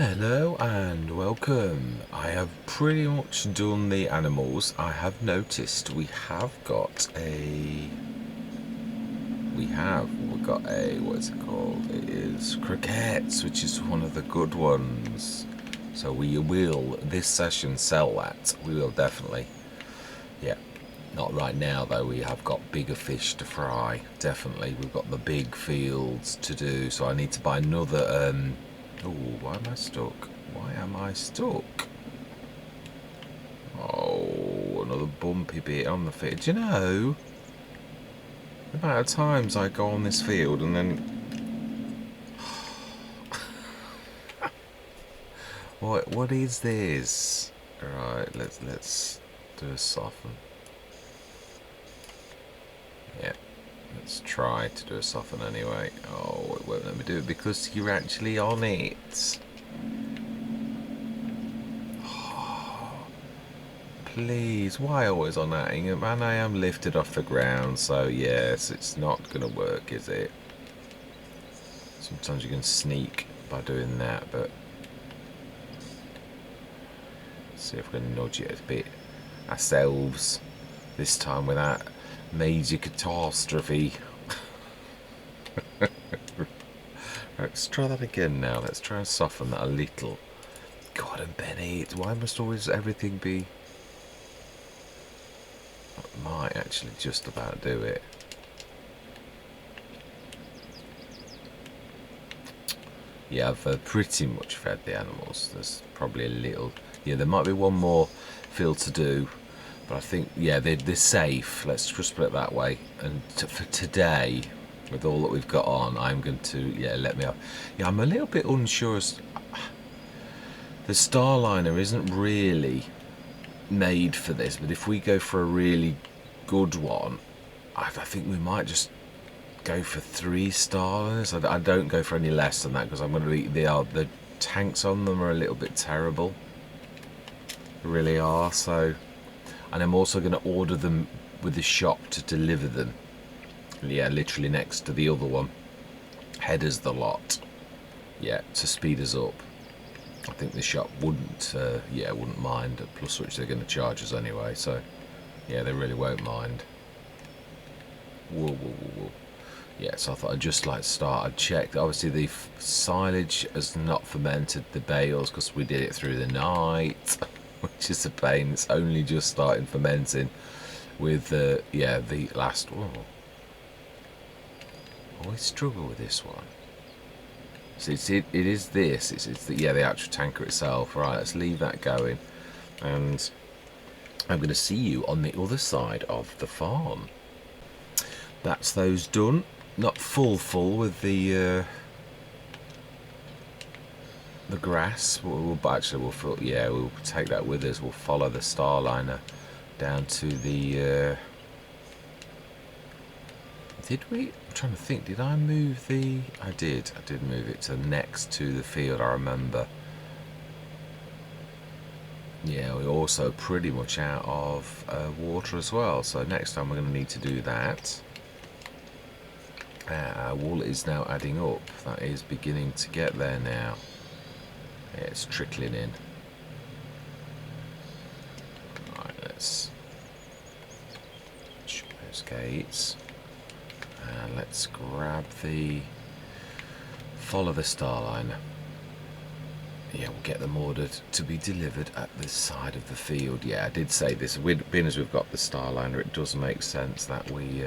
Hello and welcome. I have pretty much done the animals. I have noticed we've got a what is it called? It is croquettes, which is one of the good ones. So we will this session sell that. We will definitely. Yeah. Not right now though, we have got bigger fish to fry. Definitely. We've got the big fields to do, so I need to buy another oh, why am I stuck? Why am I stuck? Oh, another bumpy bit on the field. Do you know the amount of times I go on this field and then what is this? Right, let's do a soften. Yeah, let's try to do a soften anyway. Oh, it won't let me do it because you're actually on it. Please, why always on Attingham? And I am lifted off the ground, so yes, it's not going to work, is it? Sometimes you can sneak by doing that, but let's see if we can nudge it a bit ourselves this time without major catastrophe. Let's try that again now. Let's try and soften that a little. God and Bennett, why must always everything be... I might actually just about do it. Yeah, I've pretty much fed the animals. There's probably a little... Yeah, there might be one more field to do, but I think, yeah, they're safe. Let's just put it that way. And for today, with all that we've got on, I'm going to, yeah, let me off. Yeah, I'm a little bit unsure as... The Starliner isn't really made for this, but if we go for a really good one, I think we might just go for 3 Starliners. I don't go for any less than that because I'm going to be the tanks on them are a little bit terrible. They really are. So, and I'm also going to order them with the shop to deliver them. Yeah, literally next to the other one. Headers the lot. Yeah, to speed us up. I think the shop wouldn't mind. Plus, which they're going to charge us anyway. So, yeah, they really won't mind. Whoa, whoa, whoa, whoa. Yeah, so I thought I'd just like start. I'd check. Obviously, the silage has not fermented the bales because we did it through the night, which is a pain. It's only just starting fermenting with the last. Oh, always struggle with this one. So it is this. It's the actual tanker itself. Right, let's leave that going, and I'm going to see you on the other side of the farm. That's those done. Not full with the grass. We'll take that with us. We'll follow the Starliner down to the. Did we? I'm trying to think. Did I move the? I did. I did move it to next to the field. I remember. Yeah, we're also pretty much out of water as well. So next time we're going to need to do that. Our wool is now adding up. That is beginning to get there now. Yeah, it's trickling in. Right, let's shut those gates. And let's grab follow the Starliner. Yeah, we'll get them ordered to be delivered at the side of the field. Yeah, I did say this. Being as we've got the Starliner, it does make sense that we...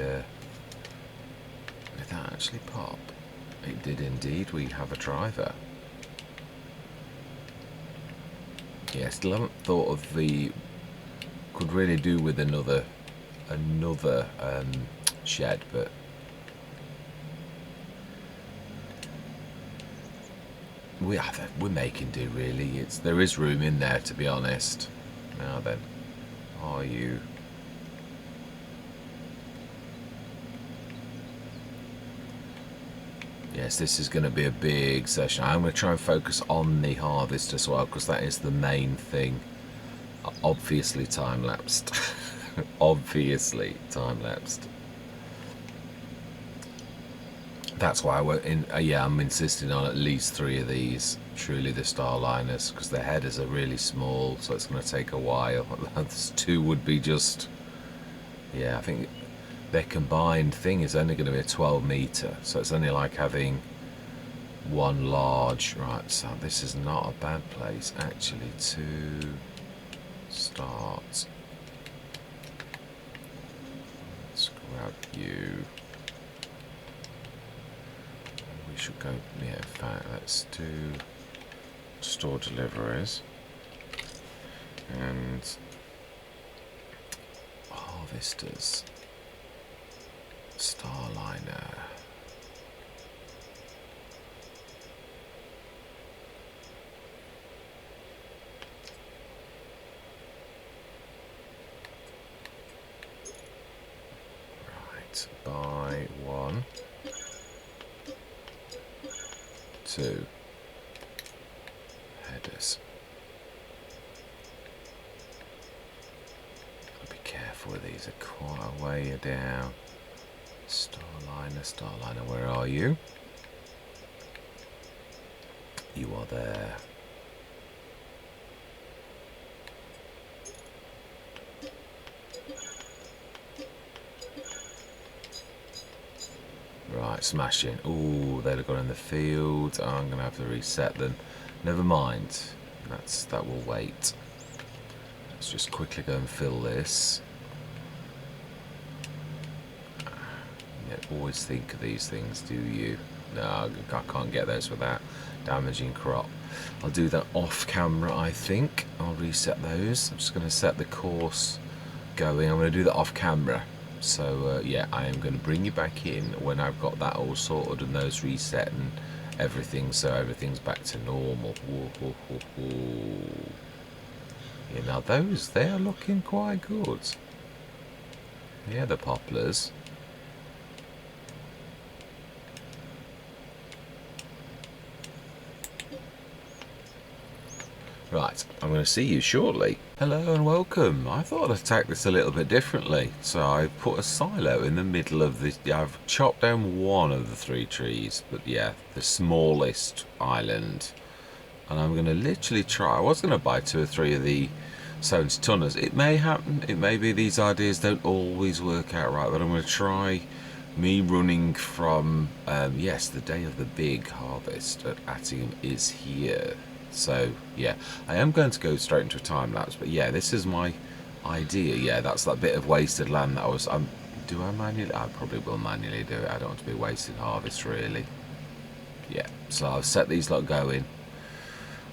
Did that actually pop? It did indeed. We have a driver. Yeah, still haven't thought of the... Could really do with another shed, but... We're making do really. There is room in there, to be honest. Now then, are you? Yes, this is going to be a big session. I'm going to try and focus on the harvest as well because that is the main thing. Obviously time-lapsed. Obviously time-lapsed. That's why I'm insisting on at least 3 of these. truly the Starliners, because the headers are really small, so it's going to take a while. This 2 would be just, yeah, I think their combined thing is only going to be a 12 metre, so it's only like having one large. Right, so this is not a bad place actually to start. Let's grab you. We should go, yeah, in fact, let's do store deliveries and harvesters. Starliner. Right, buy 1, 2 headers. Be careful with these, are quite a way down. Starliner, where are you? You are there. Right, smashing. Ooh, they'd have gone in the field. Oh, I'm going to have to reset them. Never mind. That will wait. Let's just quickly go and fill this. You always think of these things, do you? No, I can't get those without damaging crop. I'll do that off camera, I think. I'll reset those. I'm just going to set the course going. I'm going to do that off camera. So yeah, I am going to bring you back in when I've got that all sorted and those reset and everything, so everything's back to normal. Yeah, now those, they are looking quite good. Yeah, the poplars. Right, I'm going to see you shortly. Hello and welcome. I thought I'd attack this a little bit differently. So I put a silo in the middle of this. I've chopped down one of the 3 trees, but yeah, the smallest island. And I'm going to literally try. I was going to buy 2 or 3 of the stone tunners. It may happen. It may be these ideas don't always work out right, but I'm going to try me running from, yes, the day of the big harvest at Attingham is here. So yeah, I am going to go straight into a time lapse, but yeah, this is my idea. Yeah, that's that bit of wasted land that I was. Do I manually? I probably will manually do it. I don't want to be wasting harvest really. Yeah, so I've set these lot going,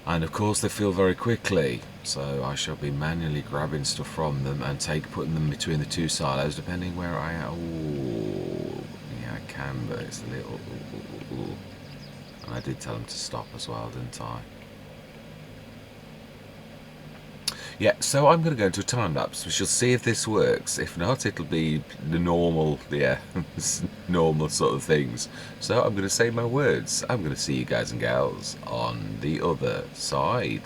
and of course they fill very quickly. So I shall be manually grabbing stuff from them and putting them between the 2 silos, depending where I am. Oh, yeah, I can, but it's a little. Ooh. And I did tell them to stop as well, didn't I? Yeah, so I'm going to go into a time lapse. We shall see if this works. If not, it'll be the normal, yeah, normal sort of things. So I'm going to say my words. I'm going to see you guys and gals on the other side.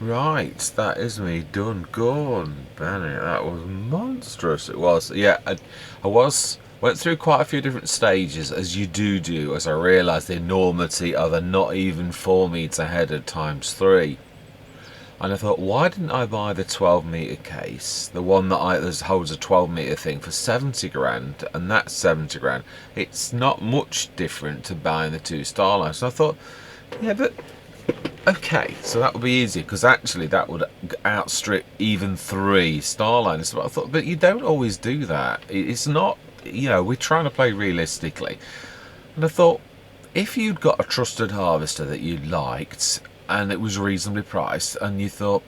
Right, that is me done. Gone, Bennett. That was monstrous. It was. Yeah, I was went through quite a few different stages, as you do, as I realised the enormity of a not even 4 metre header times three. And I thought, why didn't I buy the 12 metre case, the one that holds a 12 metre thing for 70 grand, and that's 70 grand. It's not much different to buying the two Starlines. So I thought, yeah, but okay, so that would be easy because actually that would outstrip even three Starliners. But I thought, but you don't always do that. It's not, we're trying to play realistically. And I thought, if you'd got a trusted harvester that you liked and it was reasonably priced, and you thought,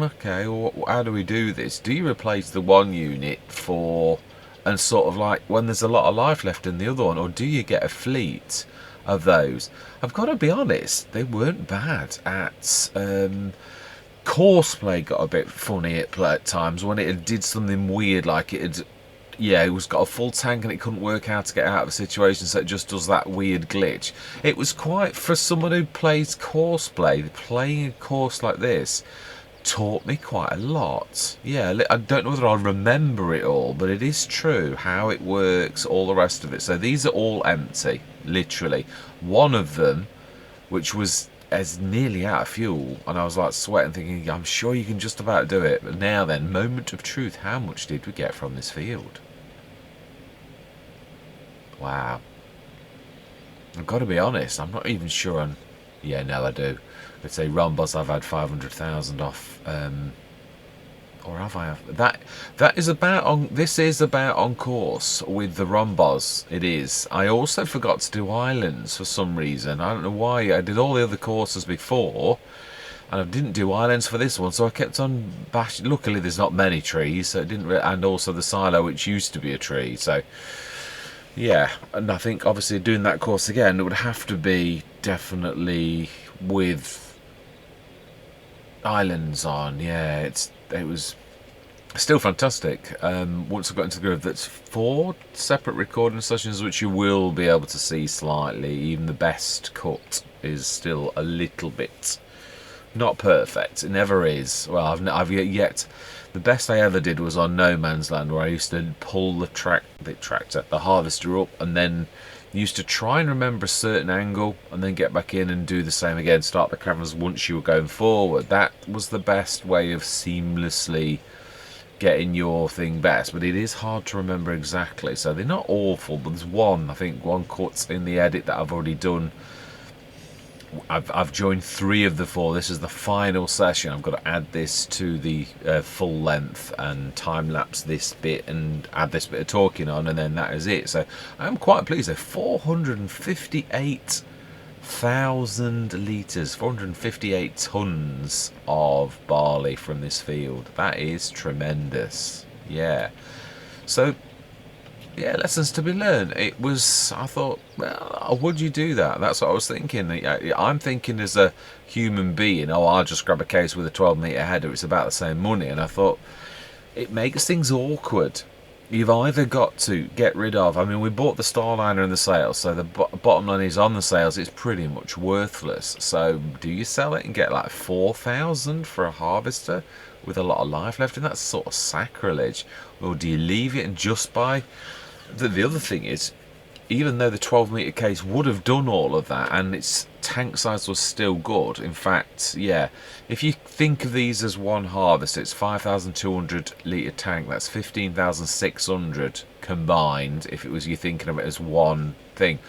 okay, well, how do we do this? Do you replace the one unit for, and sort of like when there's a lot of life left in the other one, or do you get a fleet of those? I've got to be honest, they weren't bad at courseplay. Got a bit funny at times when it did something weird, like it was got a full tank and it couldn't work how to get out of a situation, so it just does that weird glitch. It was quite, for someone who plays courseplay, playing a course like this taught me quite a lot. Yeah, I don't know whether I'll remember it all, but it is true how it works, all the rest of it. So these are all empty, literally. One of them, which was as nearly out of fuel, and I was like sweating, thinking, I'm sure you can just about do it. But now then, moment of truth, how much did we get from this field? Wow. I've got to be honest, I'm not even sure yeah, no, I do. I'd say Rombos I've had 500,000 off, or have I? That is about on. This is about on course with the Rombos. It is. I also forgot to do islands for some reason. I don't know why. I did all the other courses before, and I didn't do islands for this one. So I kept on bashing. Luckily, there's not many trees, so it didn't. And also the silo, which used to be a tree. So yeah, and I think obviously doing that course again, it would have to be definitely with islands on. Yeah, it was still fantastic. Once I got into the groove, that's 4 separate recording sessions, which you will be able to see slightly. Even the best cut is still a little bit not perfect. It never is. Well, I've yet. The best I ever did was on No Man's Land, where I used to pull the harvester up, and then used to try and remember a certain angle, and then get back in and do the same again. Start the cameras once you were going forward. That was the best way of seamlessly getting your thing best, but it is hard to remember exactly. So they're not awful, but there's one, I think, one cut in the edit that I've already done. I've joined 3 of the 4. This is the final session. I've got to add this to the full length and time lapse this bit and add this bit of talking on, and then that is it. So I'm quite pleased. 458,000 litres, 458 tons of barley from this field. That is tremendous. Yeah. So yeah, lessons to be learned. It was, I thought, well, would you do that? That's what I was thinking. I'm thinking as a human being, I'll just grab a case with a 12-metre header. It's about the same money. And I thought, it makes things awkward. You've either got to get rid of, I mean, we bought the Starliner and the sales, so the bottom line is on the sales, it's pretty much worthless. So do you sell it and get like 4,000 for a harvester with a lot of life left? And that's sort of sacrilege. Or do you leave it and just buy? The other thing is, even though the 12-metre case would have done all of that and its tank size was still good, in fact, yeah, if you think of these as one harvest, it's 5,200 litre tank, that's 15,600 combined if it was you thinking of it as one thing,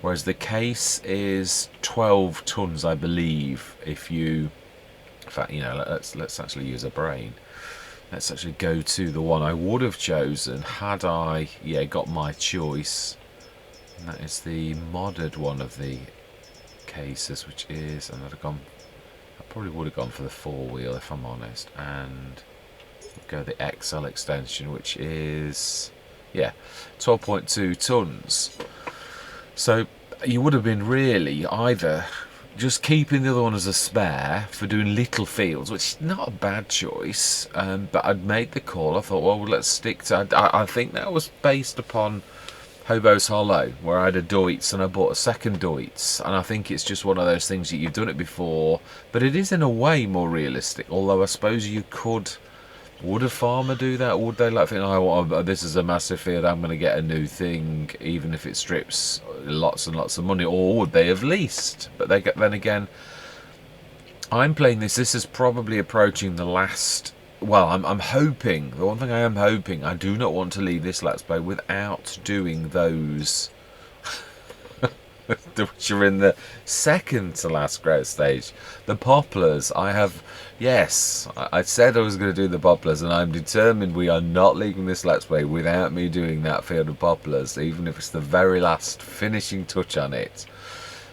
whereas the case is 12 tons, I believe. If you, in fact, let's actually use a brain. Let's actually go to the one I would have chosen had I, got my choice. And that is the modded one of the cases, which is, and I probably would have gone for the 4-wheel if I'm honest, and go the XL extension, which is, 12.2 tons. So you would have been really either just keeping the other one as a spare for doing little fields, which is not a bad choice, but I'd made the call. I thought, well, let's stick to, I think that was based upon Hobo's Hollow, where I had a Deutz and I bought a second Deutz, and I think it's just one of those things that you've done it before, but it is in a way more realistic. Although I suppose you could, would a farmer do that? Would they like think, oh, this is a massive field, I'm going to get a new thing, even if it strips lots and lots of money, or would they have leased? But then again, I'm playing this. This is probably approaching the last. Well, I'm hoping, the one thing I am hoping, I do not want to leave this Let's Play without doing those which are in the second to last growth stage. The poplars, yes, I said I was going to do the poplars, and I'm determined we are not leaving this Let's Play without me doing that field of poplars, even if it's the very last finishing touch on it.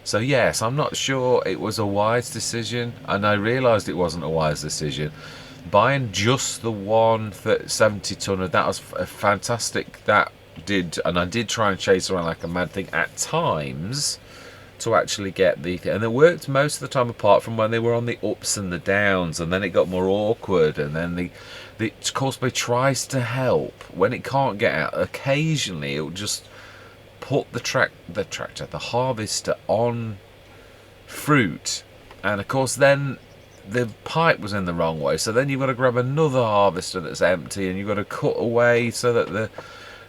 So yes, I'm not sure it was a wise decision, and I realised it wasn't a wise decision. Buying just the one 70 tonner, that was fantastic. That did, and I did try and chase around like a mad thing at times to actually get and it worked most of the time, apart from when they were on the ups and the downs, and then it got more awkward, and then the Courseplay tries to help when it can't get out. Occasionally it will just put the harvester on fruit, and of course then the pipe was in the wrong way, so then you've got to grab another harvester that's empty, and you've got to cut away so that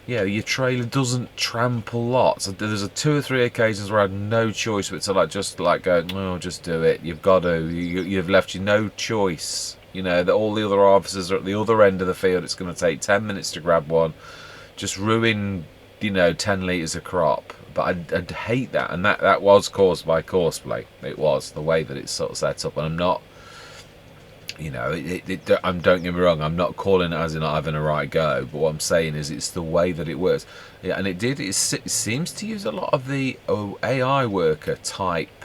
your trailer doesn't trample lots. So there's 2 or 3 occasions where I had no choice but to just going, oh, just do it. You've got to. You've left you no choice. That all the other harvesters are at the other end of the field. It's going to take 10 minutes to grab one. Just ruin 10 litres of crop. But I'd hate that, and that was caused by Courseplay. It was the way that it's sort of set up, and I'm not. Don't get me wrong, I'm not calling it as in not having a right go, but what I'm saying is it's the way that it works. Yeah, and it seems to use a lot of the AI worker type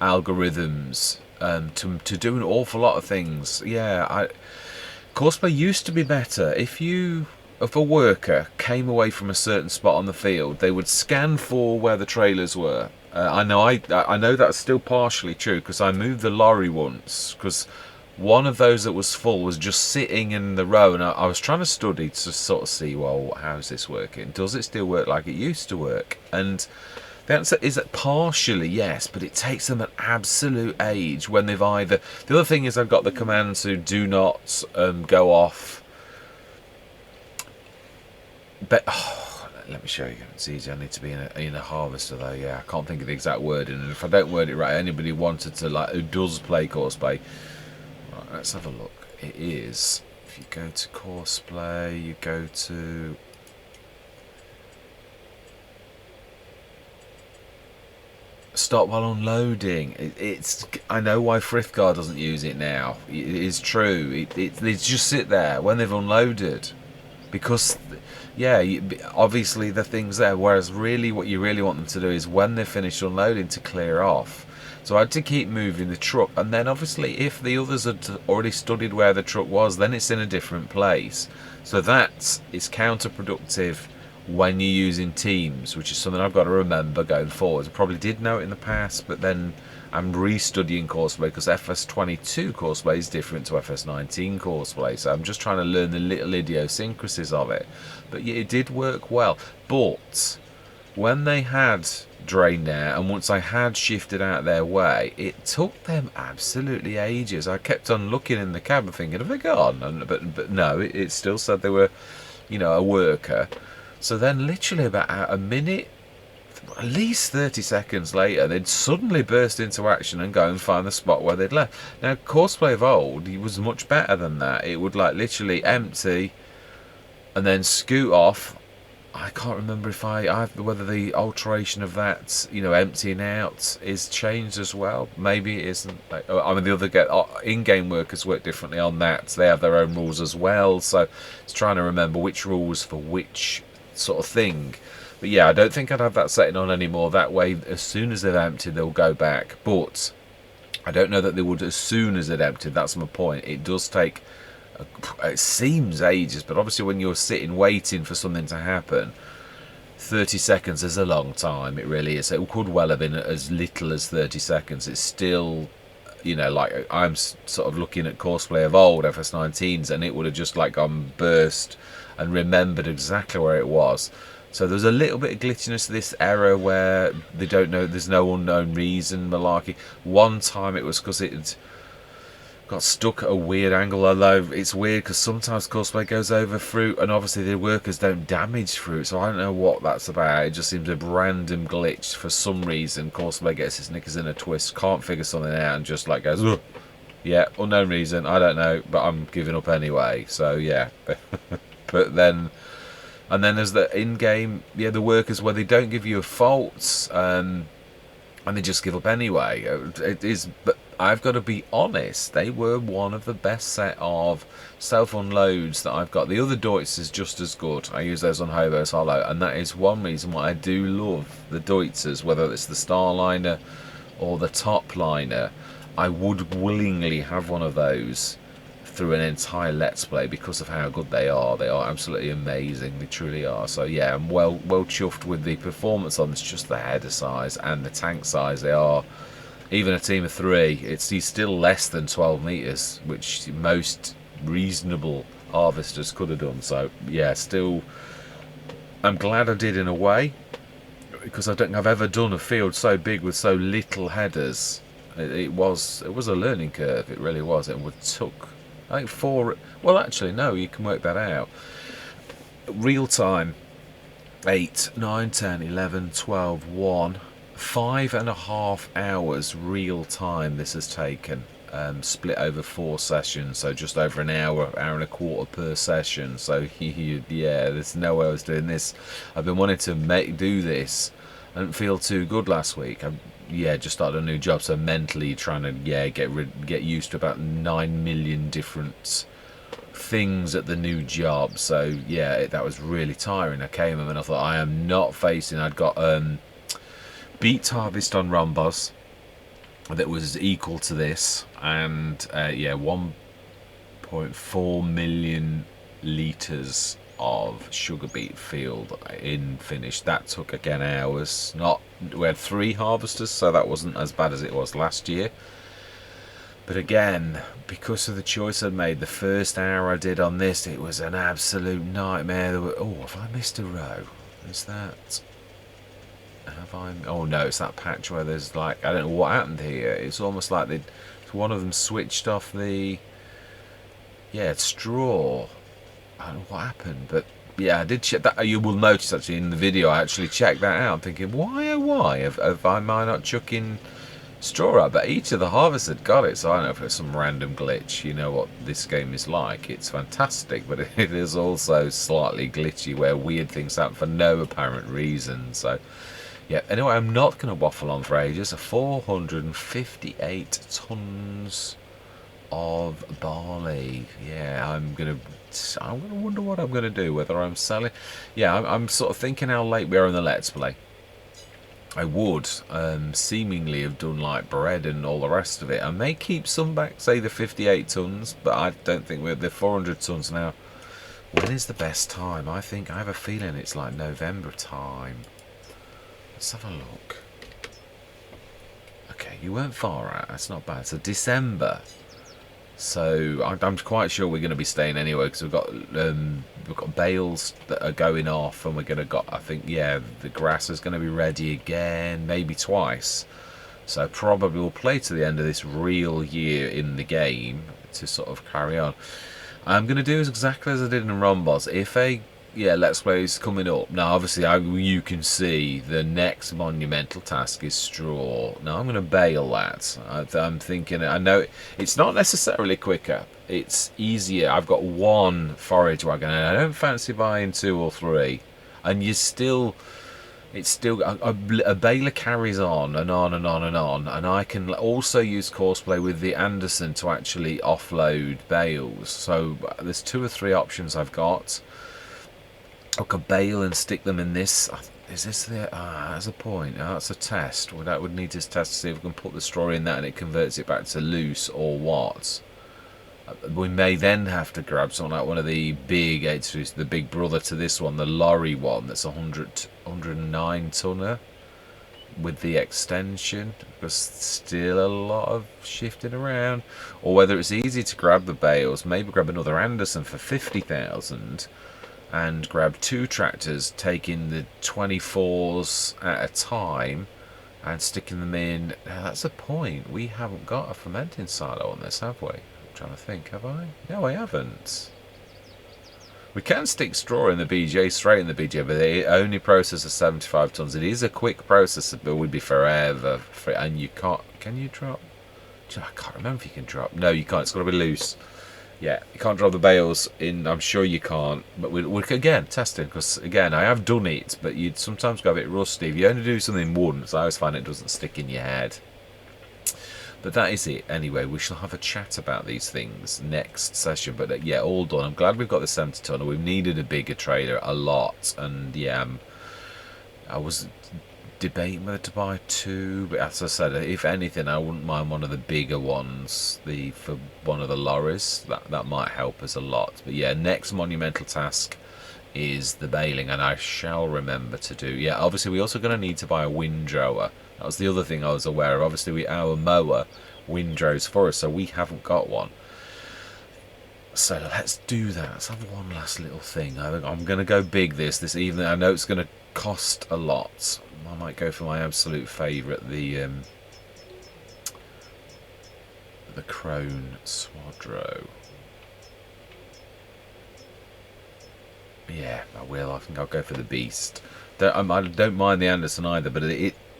algorithms to do an awful lot of things. Yeah, Courseplay used to be better. If a worker came away from a certain spot on the field, they would scan for where the trailers were. I know that's still partially true, because I moved the lorry once, because one of those that was full was just sitting in the row, and I was trying to study to sort of see, well, how's this working? Does it still work like it used to work? And the answer is that partially yes, but it takes them an absolute age when they've either... The other thing is I've got the commands who do not go off. But... let me show you. It's easy. I need to be in a harvester though. Yeah, I can't think of the exact wording, and if I don't word it right, anybody wanted to who does play Courseplay, right, let's have a look. It is, if you go to Courseplay, you go to stop while unloading. I know why Frithgar doesn't use it now. It is true. They just sit there when they've unloaded, because yeah, obviously the thing's there, whereas really what you really want them to do is when they're finished unloading to clear off. So I had to keep moving the truck, and then obviously if the others had already studied where the truck was, then it's in a different place. So that is counterproductive when you're using teams, which is something I've got to remember going forward. I probably did know it in the past, but then I'm restudying Courseplay, because FS22 Courseplay is different to FS19 Courseplay, so I'm just trying to learn the little idiosyncrasies of it. But yeah, it did work well. But when they had drained out, and once I had shifted out their way, it took them absolutely ages. I kept on looking in the cab and thinking, have they gone? But no, it still said they were, a worker. So then literally about a minute, at least 30 seconds later, they'd suddenly burst into action and go and find the spot where they'd left. Now, Courseplay of old, he was much better than that. It would literally empty and then scoot off. I can't remember if whether the alteration of that, emptying out is changed as well. Maybe it isn't. The other in-game workers work differently on that. They have their own rules as well. So it's trying to remember which rules for which sort of thing. But yeah, I don't think I'd have that setting on anymore. That way, as soon as they've emptied, they'll go back. But I don't know that they would as soon as they've emptied. That's my point. It does take, it seems ages, but obviously when you're sitting waiting for something to happen, 30 seconds is a long time. It really is. It could well have been as little as 30 seconds. It's still, I'm sort of looking at Courseplay of old, FS19s, and it would have just gone burst. and remembered exactly where it was. So there's a little bit of glitchiness to this error where they don't know, there's no unknown reason malarkey. One time it was because it got stuck at a weird angle, although it's weird because sometimes Courseplay goes over fruit and obviously the workers don't damage fruit, so I don't know what that's about. It just seems a random glitch for some reason. Courseplay gets his knickers in a twist, can't figure something out and just like goes, ugh. Yeah, unknown reason, I don't know, but I'm giving up anyway. So yeah. But then, and then there's the in-game, yeah, the workers where they don't give you a fault, and they just give up anyway. It is, but I've got to be honest, they were one of the best set of self-unloads that I've got. The other Deutz is just as good. I use those on Hobos Hollow, and that is one reason why I do love the Deutzes, whether it's the Starliner or the Topliner. I would willingly have one of those through an entire Let's Play because of how good they are. They are absolutely amazing, they truly are. So yeah, I'm well chuffed with the performance on this, just the header size and the tank size. They are, even a team of 3, he's still less than 12 meters, which most reasonable harvesters could have done. So yeah, still, I'm glad I did in a way, because I don't think I've ever done a field so big with so little headers. It was a learning curve, it really was. It took, I think 4, well actually no, you can work that out. Real time, 8, 9, 10, 11, 12, 1, 5.5 hours real time this has taken, split over 4 sessions, so just over an hour, hour and a quarter per session. So yeah, there's no way I was doing this. I've been wanting to do this. I didn't feel too good last week. Yeah, just started a new job, so mentally trying to get used to about 9 million different things at the new job. So yeah, that was really tiring. I came home and I thought, I am not facing. I'd got beet harvest on Rhombos that was equal to this, and yeah, 1.4 million litres of sugar beet field in finish. That took again hours. We had 3 harvesters, so that wasn't as bad as it was last year. But again, because of the choice I made, the first hour I did on this, it was an absolute nightmare. Oh, have I missed a row? Is that? Have I? Oh no, it's that patch where there's like, I don't know what happened here. It's almost like one of them switched off the straw. I don't know what happened, but yeah, I did check that. You will notice actually in the video I actually checked that out. I'm thinking, why have I not chucking straw out? But each of the harvests had got it, so I don't know if it's some random glitch. You know what this game is like. It's fantastic, but it is also slightly glitchy where weird things happen for no apparent reason. So yeah, anyway, I'm not going to waffle on for ages. 458 tons of barley. Yeah, I'm gonna wonder what I'm gonna do, whether I'm selling. Yeah, I'm sort of thinking how late we are in the Let's Play. I would seemingly have done like bread and all the rest of it. I may keep some back, say the 58 tons, but I don't think we're the 400 tons now. When is the best time? I have a feeling it's like November time. Let's have a look. Okay, you weren't far out. That's not bad. So December. So I'm quite sure we're going to be staying anyway, because we've got bales that are going off, and we're going to I think, yeah, the grass is going to be ready again, maybe twice. So probably we'll play to the end of this real year in the game to sort of carry on. I'm going to do exactly as I did in Rhombos. If Let's Play is coming up. Now, obviously, you can see the next monumental task is straw. Now, I'm going to bale that. I'm thinking, I know it's not necessarily quicker. It's easier. I've got 1 forage wagon, and I don't fancy buying 2 or 3. And it's still, a baler carries on and on and on and on. And I can also use Courseplay with the Anderson to actually offload bales. So there's 2 or 3 options I've got. I could bale and stick them in this. Is this the... that's a point. That's a test. Well, that would need to test to see if we can put the straw in that and it converts it back to loose or what. We may then have to grab something like one of the big 8-3s, the big brother to this one, the lorry one, that's 109 tonner with the extension. There's still a lot of shifting around. Or whether it's easy to grab the bales, maybe grab another Anderson for 50,000. and grab 2 tractors, taking the 24s at a time and sticking them in. Now that's the point. We haven't got a fermenting silo on this, have we? I'm trying to think, have I? No, I haven't. We can stick straw in the BJ, straight in the BJ, but it only processes 75 tons. It is a quick process, but it would be forever. And you can't. Can you drop? I can't remember if you can drop. No, you can't. It's got to be loose. Yeah, you can't drop the bales in. I'm sure you can't. But we're again testing, because again I have done it, but you'd sometimes go a bit rusty. If you only do something once, I always find it doesn't stick in your head. But that is it. Anyway, we shall have a chat about these things next session. But yeah, all done. I'm glad we've got the 70 tonner. We've needed a bigger trailer a lot, and yeah, I was debating whether to buy 2, but as I said, if anything, I wouldn't mind one of the bigger ones, for one of the lorries. That might help us a lot. But yeah, next monumental task is the baling, and I shall remember to do. Yeah, obviously we're also going to need to buy a windrower. That was the other thing I was aware of. Obviously our mower windrows for us, so we haven't got one. So let's do that. Let's have one last little thing. I'm going to go big this evening. I know it's going to cost a lot. I might go for my absolute favourite, the Crone Swadro. Yeah, I will. I think I'll go for the Beast. I don't mind the Anderson either, but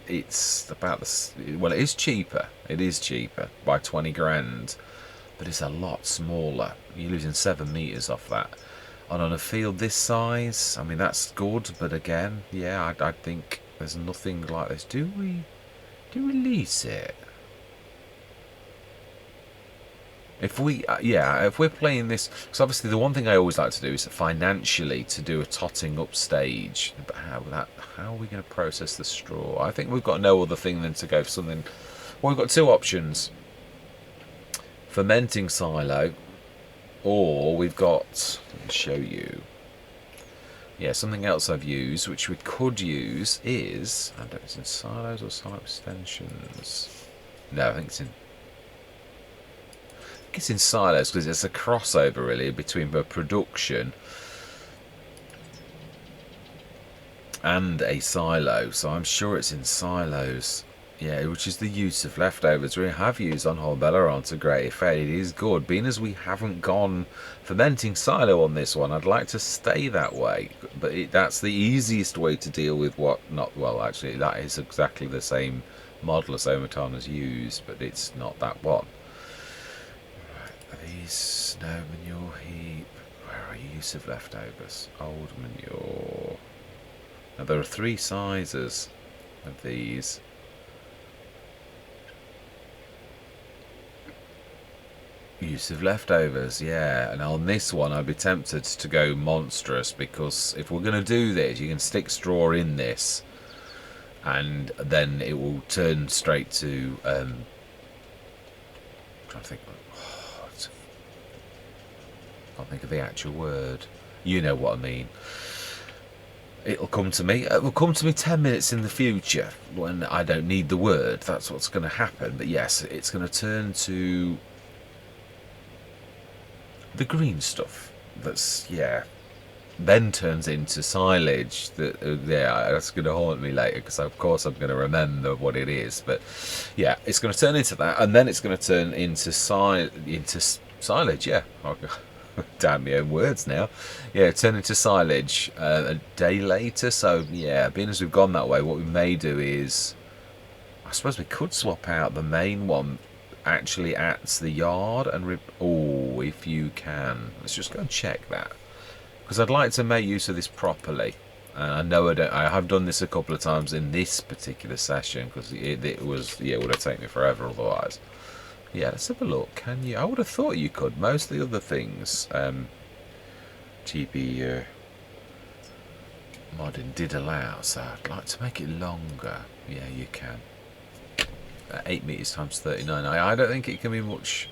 it's about the. Well, it is cheaper. It is cheaper by 20 grand, but it's a lot smaller. You're losing 7 meters off that. And on a field this size, I mean, that's good, but again, yeah, I think there's nothing like this. Do we lease it? If we're playing this, because obviously the one thing I always like to do is financially to do a totting up stage. But how are we going to process the straw? I think we've got no other thing than to go for something. Well, we've got 2 options: fermenting silo, or we've got. Let me show you. Yeah, something else I've used, which we could use, is, I don't know if it's in silos or silo extensions. No, I think it's in silos, because it's a crossover really between the production and a silo. So I'm sure it's in silos. Yeah, which is the use of leftovers. We have used on Holbella to great effect. It is good. Being as we haven't gone fermenting silo on this one, I'd like to stay that way. But that's the easiest way to deal with actually, that is exactly the same model as Omaton has used, but it's not that one. Right, are these snow manure heap? Where are you? Use of leftovers. Old manure. Now there are 3 sizes of these. Use of leftovers, yeah. And on this one I'd be tempted to go monstrous, because if we're going to do this, you can stick straw in this and then it will turn straight to I'm trying to think, I can't think of the actual word. You know what I mean. It'll come to me. It will come to me 10 minutes in the future when I don't need the word. That's what's going to happen. But yes, it's going to turn to the green stuff. That's, yeah. Then turns into silage. That's going to haunt me later, because of course I'm going to remember what it is. But yeah, it's going to turn into that, and then it's going to turn into silage. Yeah. Oh, damn my own words now. Yeah, turn into silage a day later. So yeah, being as we've gone that way, what we may do is, I suppose we could swap out the main one actually at the yard and if you can, let's just go and check that, because I'd like to make use of this properly. And I know I have done this a couple of times in this particular session, because it would have taken me forever otherwise. Yeah, let's have a look. Can you? I would have thought you could. Most of the other things GB modding did allow, so I'd like to make it longer. Yeah, you can. 8 meters times 39. I don't think it can be much.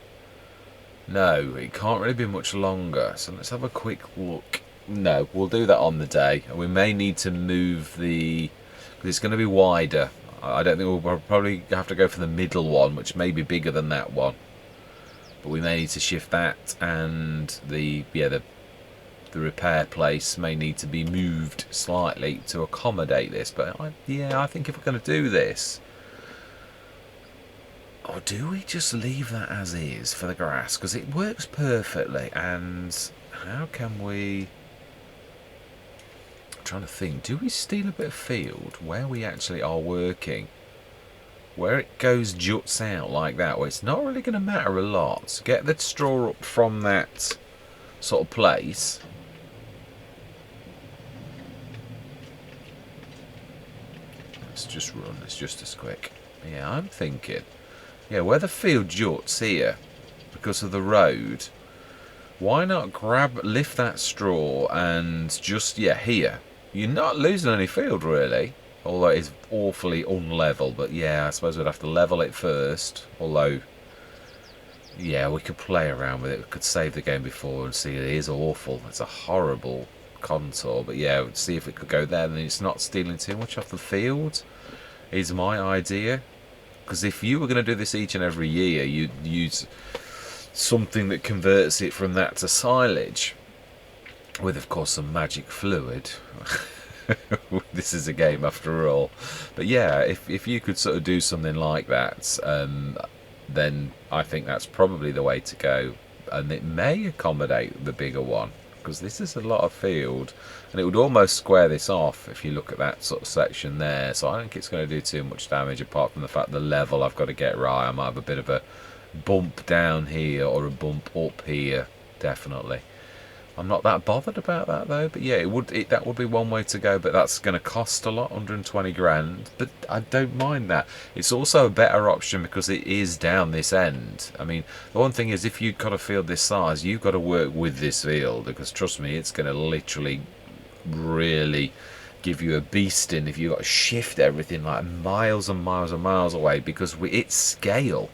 No, it can't really be much longer. So let's have a quick look. No, we'll do that on the day. And we may need to move because it's going to be wider. I don't think we'll probably have to go for the middle one, which may be bigger than that one. But we may need to shift that and the the repair place may need to be moved slightly to accommodate this. But I think if we're going to do this, or do we just leave that as is for the grass? Because it works perfectly. And how can we... I'm trying to think. Do we steal a bit of field where we actually are working? Where it goes juts out like that, well, it's not really going to matter a lot. Get the straw up from that sort of place. Let's just run. It's just as quick. Yeah, I'm thinking. Yeah, where the field juts here, because of the road, why not lift that straw and just, here. You're not losing any field, really. Although it is awfully unlevel. But yeah, I suppose we'd have to level it first. Although, yeah, we could play around with it. We could save the game before and see it is awful. It's a horrible contour. But yeah, we'd see if it could go there. And it's not stealing too much off the field, is my idea. Because if you were going to do this each and every year, you'd use something that converts it from that to silage. With, of course, some magic fluid. This is a game after all. But yeah, if you could sort of do something like that, then I think that's probably the way to go. And it may accommodate the bigger one, because this is a lot of field, and it would almost square this off if you look at that sort of section there. So I don't think it's going to do too much damage, apart from the fact the level I've got to get right. I might have a bit of a bump down here or a bump up here, definitely. I'm not that bothered about that though, but yeah, that would be one way to go, but that's going to cost a lot, 120 grand, but I don't mind that. It's also a better option because it is down this end. I mean, the one thing is, if you've got a field this size, you've got to work with this field, because trust me, it's going to literally really give you a beasting if you've got to shift everything like miles and miles and miles away, because it's scale.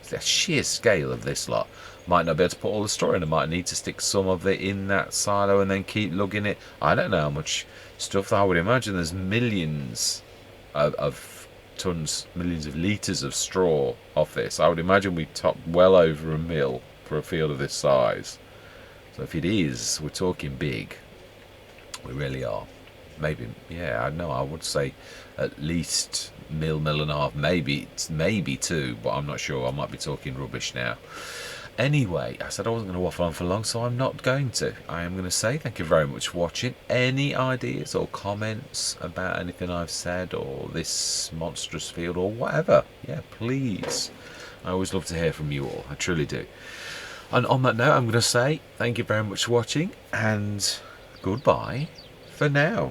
It's the sheer scale of this lot. Might not be able to put all the straw in. I might need to stick some of it in that silo and then keep lugging it. I don't know how much stuff. I would imagine there's millions of tons, millions of litres of straw off this. I would imagine we top well over a mil for a field of this size. So if it is, we're talking big. We really are. Maybe, yeah, I know. I would say at least mil and a half, maybe two, but I'm not sure. I might be talking rubbish now. Anyway, I said I wasn't going to waffle on for long, so I'm not going to. I am going to say thank you very much for watching. Any ideas or comments about anything I've said, or this monstrous field, or whatever, yeah, please. I always love to hear from you all. I truly do. And on that note, I'm going to say thank you very much for watching, and goodbye for now.